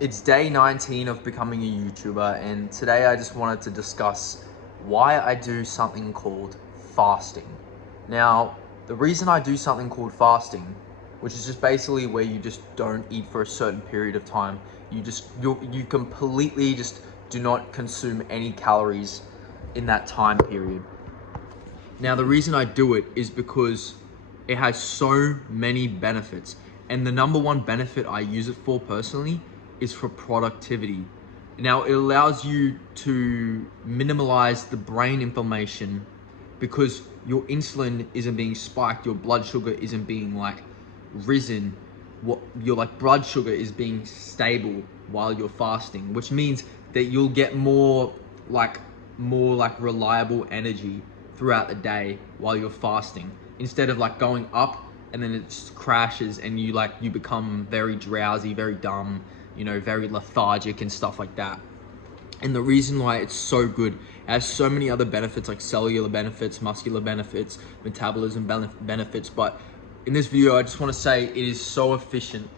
It's day 19 of becoming a YouTuber, and today I just wanted to discuss why I do something called fasting. Now, the reason I do something called fasting, which is just basically where you just don't eat for a certain period of time, you completely just do not consume any calories in that time period. Now, the reason I do it is because it has so many benefits. And the number one benefit I use it for personally is for productivity. Now, it allows you to minimize the brain inflammation because your insulin isn't being spiked, your blood sugar isn't being risen. What your blood sugar is being stable while you're fasting, which means that you'll get more reliable energy throughout the day while you're fasting, instead of going up and then it just crashes and you become very drowsy, very dumb, very lethargic and stuff like that. And the reason why it's so good, it has so many other benefits like cellular benefits, muscular benefits, metabolism benefits. But in this video, I just want to say it is so efficient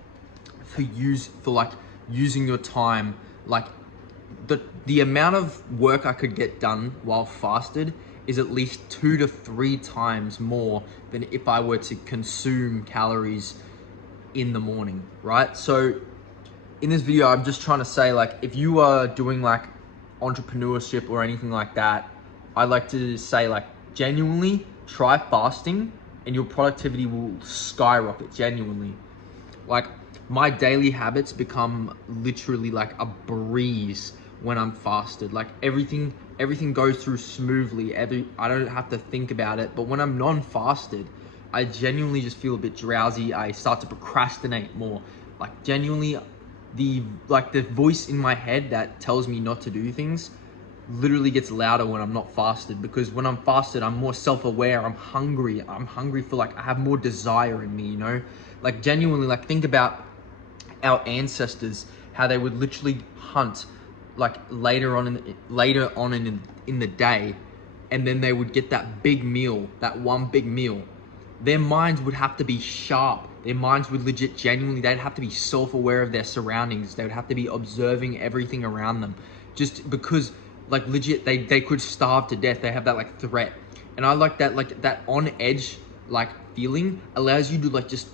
for using your time. The amount of work I could get done while fasted is at least 2 to 3 times more than if I were to consume calories in the morning, right? So in this video, I'm just trying to say, if you are doing entrepreneurship or anything like that, I'd like to say genuinely try fasting and your productivity will skyrocket, genuinely. My daily habits become literally like a breeze when I'm fasted. Everything goes through smoothly. I don't have to think about it. But when I'm non-fasted, I genuinely just feel a bit drowsy. I start to procrastinate more. Genuinely, the voice in my head that tells me not to do things literally gets louder when I'm not fasted, because when I'm fasted, I'm more self-aware. I'm hungry for I have more desire in me, genuinely, think about our ancestors, how they would literally hunt later on in the day, and then they would get that big meal, that one big meal. Their minds would have to be sharp. Their minds would they'd have to be self-aware of their surroundings. They would have to be observing everything around them, just because they could starve to death. They have that threat. And I like that on edge feeling allows you to just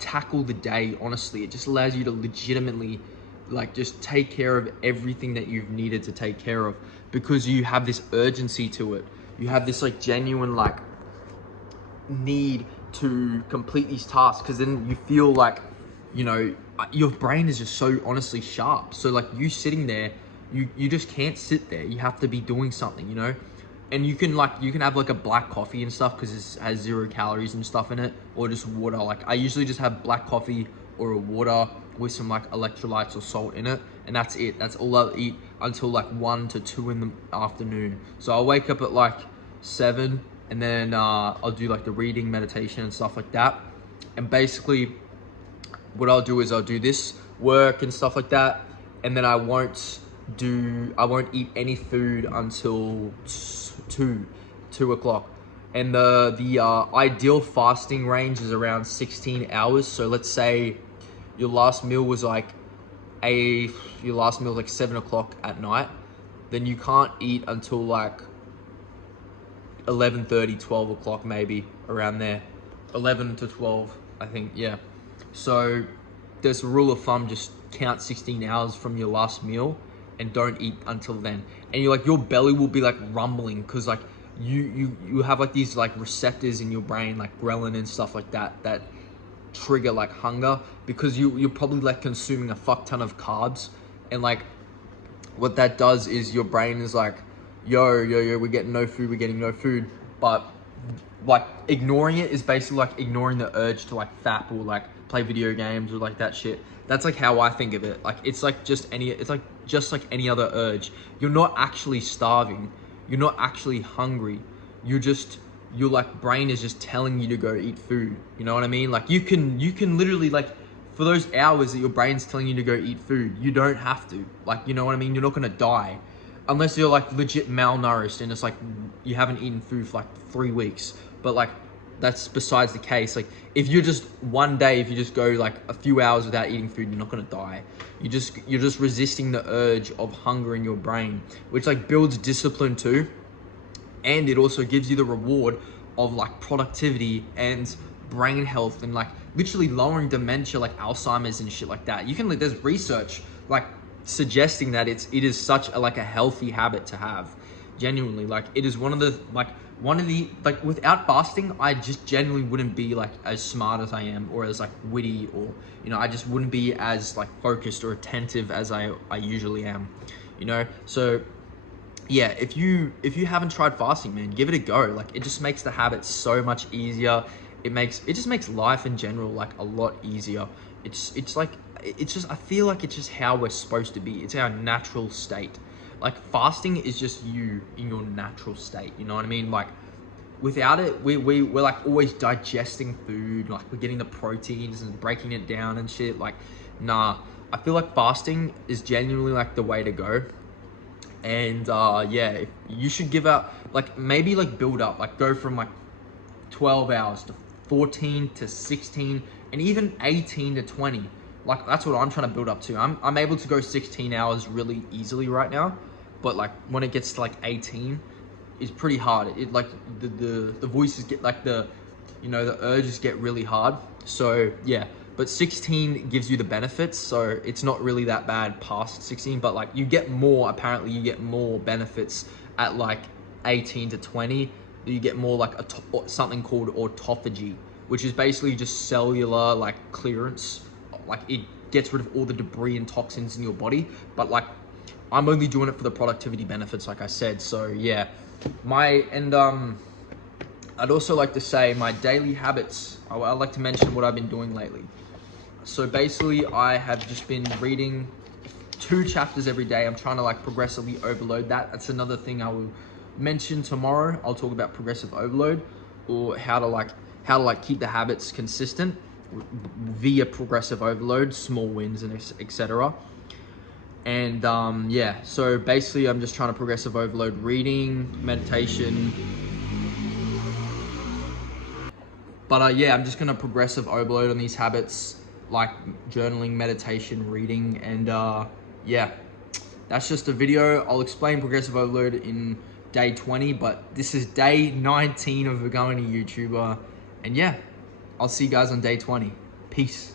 tackle the day. Honestly, it just allows you to legitimately just take care of everything that you've needed to take care of, because you have this urgency to it. You have this genuine need to complete these tasks, because then you feel your brain is just so honestly sharp. So you sitting there, you just can't sit there. You have to be doing something. And you can have a black coffee and stuff because it has 0 calories and stuff in it, or just water. I usually just have black coffee or a water with some electrolytes or salt in it, and that's it. That's all I'll eat until 1 to 2 in the afternoon. So I'll wake up at 7, and then I'll do the reading, meditation and stuff like that. And basically what I'll do is I'll do this work and stuff like that, and then I won't eat any food until 2 o'clock. And the ideal fasting range is around 16 hours. So let's say your last meal was 7 o'clock at night, then you can't eat until 11:30, 12 o'clock, maybe around there. 11 to 12, I think, yeah. So there's a rule of thumb: just count 16 hours from your last meal and don't eat until then. And your belly will be rumbling, because you have these receptors in your brain, ghrelin and stuff like that, that trigger hunger, because you're probably consuming a fuck ton of carbs. And what that does is your brain is yo, we're getting no food. But ignoring it is basically ignoring the urge to fap or play video games or that shit. That's how I think of it. It's just like any other urge. You're not actually starving. You're not actually hungry. Your brain is just telling you to go eat food. You know what I mean? You can literally for those hours that your brain's telling you to go eat food, you don't have to. You know what I mean? You're not gonna die unless you're legit malnourished and it's you haven't eaten food for 3 weeks. But that's besides the case. Like, if you're just one day, if you just go like a few hours without eating food, you're not gonna die. You're just resisting the urge of hunger in your brain, which like builds discipline too, and it also gives you the reward of like productivity and brain health, and like literally lowering dementia, like Alzheimer's and shit like that. You can, like, there's research like suggesting that it is such a, like a healthy habit to have. Genuinely, like, it is one of the like, without fasting, I just genuinely wouldn't be like as smart as I am, or as like witty, or, you know, I just wouldn't be as like focused or attentive as I usually am, you know. So yeah, if you haven't tried fasting, man, give it a go. Like, it just makes the habit so much easier. It just makes life in general like a lot easier. It's just, I feel like it's just how we're supposed to be. It's our natural state. Like, fasting is just you in your natural state, you know what I mean? Like, without it, we're like always digesting food, like we're getting the proteins and breaking it down and shit. Like, nah, I feel like fasting is genuinely like the way to go. And yeah, you should give up, like, maybe like build up, like go from like 12 hours to 14 to 16 and even 18 to 20. Like, that's what I'm trying to build up to. I'm able to go 16 hours really easily right now, but like when it gets to like 18, it's pretty hard. It like the voices get like the urges get really hard. So yeah, but 16 gives you the benefits, so it's not really that bad past 16, but like apparently you get more benefits at like 18 to 20. You get more like something called autophagy, which is basically just cellular like clearance. Like, it gets rid of all the debris and toxins in your body. But like, I'm only doing it for the productivity benefits, like I said. So yeah, I'd also like to say my daily habits. I'd like to mention what I've been doing lately. So basically, I have just been reading 2 chapters every day. I'm trying to like progressively overload that. That's another thing I will mention tomorrow. I'll talk about progressive overload, or how to keep the habits consistent via progressive overload, small wins, and etc. And yeah, so basically I'm just trying to progressive overload reading, meditation. But yeah, I'm just gonna progressive overload on these habits, like journaling, meditation, reading, and yeah, that's just a video. I'll explain progressive overload in day 20, but this is day 19 of becoming a YouTuber. And yeah, I'll see you guys on day 20. Peace.